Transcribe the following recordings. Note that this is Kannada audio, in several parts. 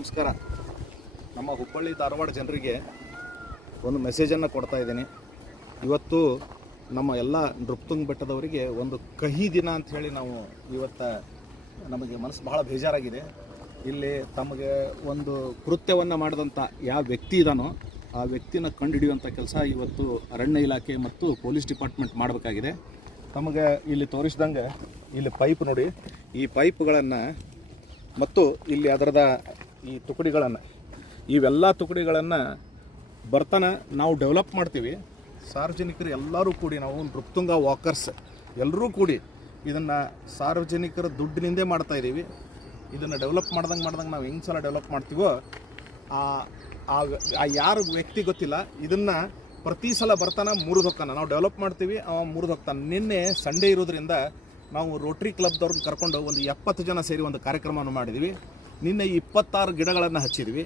ನಮಸ್ಕಾರ. ನಮ್ಮ ಹುಬ್ಬಳ್ಳಿ ಧಾರವಾಡ ಜನರಿಗೆ ಒಂದು ಮೆಸೇಜನ್ನು ಕೊಡ್ತಾ ಇದ್ದೀನಿ. ಇವತ್ತು ನಮ್ಮ ಎಲ್ಲ ನೃಪತುಂಗ ಬೆಟ್ಟದವರಿಗೆ ಒಂದು ಕಹಿ ದಿನ ಅಂತ ಹೇಳಿ ನಾವು ಇವತ್ತು ನಮಗೆ ಮನಸ್ಸು ಬಹಳ ಬೇಜಾರಾಗಿದೆ. ಇಲ್ಲಿ ತಮಗೆ ಒಂದು ಕೃತ್ಯವನ್ನು ಮಾಡಿದಂಥ ಯಾವ ವ್ಯಕ್ತಿ ಇದ್ದಾನೋ ಆ ವ್ಯಕ್ತಿನ ಕಂಡುಹಿಡಿಯುವಂಥ ಕೆಲಸ ಇವತ್ತು ಅರಣ್ಯ ಇಲಾಖೆ ಮತ್ತು ಪೊಲೀಸ್ ಡಿಪಾರ್ಟ್ಮೆಂಟ್ ಮಾಡಬೇಕಾಗಿದೆ. ತಮಗೆ ಇಲ್ಲಿ ತೋರಿಸಿದಂಗೆ ಇಲ್ಲಿ ಪೈಪ್ ನೋಡಿ, ಈ ಪೈಪ್ಗಳನ್ನು ಮತ್ತು ಇಲ್ಲಿ ಅದರದ ಈ ತುಕಡಿಗಳನ್ನು, ಇವೆಲ್ಲ ತುಕಡಿಗಳನ್ನು ಬರ್ತಾನೆ ನಾವು ಡೆವಲಪ್ ಮಾಡ್ತೀವಿ. ಸಾರ್ವಜನಿಕರು ಎಲ್ಲರೂ ಕೂಡಿ, ನಾವು ನೃಪತುಂಗ ವಾಕರ್ಸ್ ಎಲ್ಲರೂ ಕೂಡಿ ಇದನ್ನು ಸಾರ್ವಜನಿಕರ ದುಡ್ಡಿನಿಂದೇ ಮಾಡ್ತಾಯಿದ್ದೀವಿ. ಇದನ್ನು ಡೆವಲಪ್ ಮಾಡ್ದಂಗೆ ನಾವು ಹೆಂಗೆ ಸಲ ಡೆವಲಪ್ ಮಾಡ್ತೀವೋ ಆ ಯಾರು ವ್ಯಕ್ತಿ ಗೊತ್ತಿಲ್ಲ, ಇದನ್ನು ಪ್ರತಿ ಸಲ ಬರ್ತಾನೆ ಮುರಿದೋಗ್ತಾನೆ. ನಾವು ಡೆವಲಪ್ ಮಾಡ್ತೀವಿ, ಅವ ಮುರಿದೋಗ್ತಾನೆ. ನಿನ್ನೆ ಸಂಡೇ ಇರೋದ್ರಿಂದ ನಾವು ರೋಟ್ರಿ ಕ್ಲಬ್ದವ್ರನ್ನ ಕರ್ಕೊಂಡು ಒಂದು 70 ಜನ ಸೇರಿ ಒಂದು ಕಾರ್ಯಕ್ರಮವನ್ನು ಮಾಡಿದ್ವಿ. ನಿನ್ನೆ 26 ಗಿಡಗಳನ್ನು ಹಚ್ಚಿದ್ವಿ.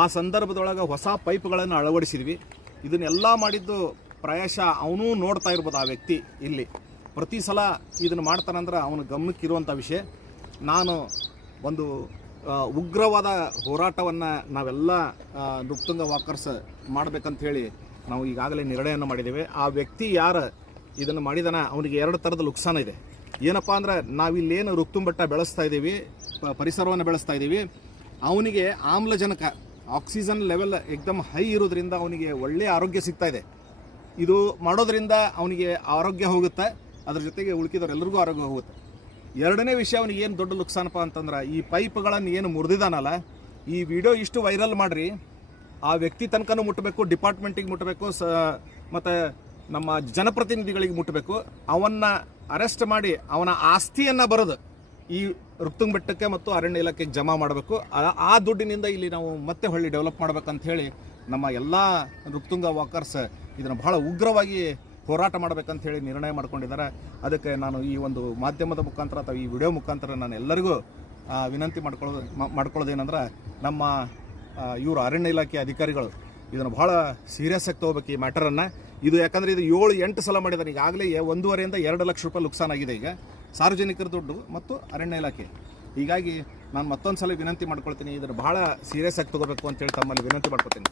ಆ ಸಂದರ್ಭದೊಳಗೆ ಹೊಸ ಪೈಪ್ಗಳನ್ನು ಅಳವಡಿಸಿದ್ವಿ. ಇದನ್ನೆಲ್ಲ ಮಾಡಿದ್ದು ಪ್ರಾಯಶಃ ಅವನೂ ನೋಡ್ತಾ ಇರ್ಬೋದು. ಆ ವ್ಯಕ್ತಿ ಇಲ್ಲಿ ಪ್ರತಿ ಸಲ ಇದನ್ನು ಮಾಡ್ತಾನಂದ್ರೆ ಅವನ ಗಮನಕ್ಕಿರುವಂಥ ವಿಷಯ. ನಾನು ಒಂದು ಉಗ್ರವಾದ ಹೋರಾಟವನ್ನು ನಾವೆಲ್ಲ ನೃಪತುಂಗ ವಾಕರ್ಸ್ ಮಾಡಬೇಕಂತ ಹೇಳಿ ನಾವು ಈಗಾಗಲೇ ನಿರ್ಣಯವನ್ನು ಮಾಡಿದ್ದೇವೆ. ಆ ವ್ಯಕ್ತಿ ಯಾರು ಇದನ್ನು ಮಾಡಿದಾನ ಅವನಿಗೆ 2 ಥರದ ನುಕ್ಸಾನ ಇದೆ. ಏನಪ್ಪ ಅಂದ್ರೆ, ನಾವಿಲ್ಲೇನು ನೃಪತುಂಗ ಬೆಟ್ಟ ಬೆಳೆಸ್ತಾ ಇದ್ದೀವಿ, ಪರಿಸರವನ್ನು ಬೆಳೆಸ್ತಾ ಇದ್ದೀವಿ, ಅವನಿಗೆ ಆಮ್ಲಜನಕ ಆಕ್ಸಿಜನ್ ಲೆವೆಲ್ ಏಕದಮ್ ಹೈ ಇರೋದ್ರಿಂದ ಅವನಿಗೆ ಒಳ್ಳೆಯ ಆರೋಗ್ಯ ಸಿಗ್ತಾ ಇದೆ. ಇದು ಮಾಡೋದ್ರಿಂದ ಅವನಿಗೆ ಆರೋಗ್ಯ ಹೋಗುತ್ತೆ, ಅದ್ರ ಜೊತೆಗೆ ಉಳ್ಕಿದವರೆಲ್ಲರಿಗೂ ಆರೋಗ್ಯ ಹೋಗುತ್ತೆ. ಎರಡನೇ ವಿಷಯ, ಅವನಿಗೆ ಏನು ದೊಡ್ಡ ನುಕ್ಸಾನಪ್ಪ ಅಂತಂದ್ರೆ, ಈ ಪೈಪ್ಗಳನ್ನು ಏನು ಮುರಿದಿದ್ದಾನಲ್ಲ, ಈ ವಿಡಿಯೋ ಇಷ್ಟು ವೈರಲ್ ಮಾಡಿರಿ, ಆ ವ್ಯಕ್ತಿ ತನಕನೂ ಮುಟ್ಟಬೇಕು, ಡಿಪಾರ್ಟ್ಮೆಂಟಿಗೆ ಮುಟ್ಟಬೇಕು, ಮತ್ತು ನಮ್ಮ ಜನಪ್ರತಿನಿಧಿಗಳಿಗೆ ಮುಟ್ಟಬೇಕು. ಅವನ್ನ ಅರೆಸ್ಟ್ ಮಾಡಿ ಅವನ ಆಸ್ತಿಯನ್ನು ಬರೆದು ಈ ನೃಪತುಂಗ ಬೆಟ್ಟಕ್ಕೆ ಮತ್ತು ಅರಣ್ಯ ಇಲಾಖೆಗೆ ಜಮಾ ಮಾಡಬೇಕು. ಆ ದುಡ್ಡಿನಿಂದ ಇಲ್ಲಿ ನಾವು ಮತ್ತೆ ಹೊಳ್ಳಿ ಡೆವಲಪ್ ಮಾಡಬೇಕಂತ ಹೇಳಿ ನಮ್ಮ ಎಲ್ಲ ನೃಪತುಂಗ ವಾಕರ್ಸ್ ಇದನ್ನು ಬಹಳ ಉಗ್ರವಾಗಿ ಹೋರಾಟ ಮಾಡಬೇಕಂತ ಹೇಳಿ ನಿರ್ಣಯ ಮಾಡ್ಕೊಂಡಿದ್ದಾರೆ. ಅದಕ್ಕೆ ನಾನು ಈ ಒಂದು ಮಾಧ್ಯಮದ ಮುಖಾಂತರ ಅಥವಾ ಈ ವಿಡಿಯೋ ಮುಖಾಂತರ ನಾನು ಎಲ್ಲರಿಗೂ ವಿನಂತಿ ಮಾಡ್ಕೊಳ್ಳೋದೇನೆಂದ್ರೆ, ನಮ್ಮ ಇವರು ಅರಣ್ಯ ಇಲಾಖೆ ಅಧಿಕಾರಿಗಳು ಇದನ್ನು ಭಾಳ ಸೀರಿಯಸ್ ಆಗಿ ತೊಗೋಬೇಕು ಈ ಮ್ಯಾಟರನ್ನು. ಇದು ಯಾಕಂದರೆ ಇದು 7-8 ಸಲ ಮಾಡಿದ್ದಾರೆ. ಈಗಾಗಲೇ 1.5 ರಿಂದ 2 ಲಕ್ಷ ರೂಪಾಯಿ ನುಕ್ಸಾನ್ ಆಗಿದೆ ಈಗ ಸಾರ್ವಜನಿಕರ ದುಡ್ಡು ಮತ್ತು ಅರಣ್ಯ ಇಲಾಖೆ. ಹೀಗಾಗಿ ನಾನು ಮತ್ತೊಂದು ಸಲ ವಿನಂತಿ ಮಾಡ್ಕೊಳ್ತೀನಿ, ಇದನ್ನು ಭಾಳ ಸೀರಿಯಸ್ ಆಗಿ ತೊಗೋಬೇಕು ಅಂತೇಳಿ ತಮ್ಮಲ್ಲಿ ವಿನಂತಿ ಮಾಡ್ಕೊಳ್ತೀನಿ.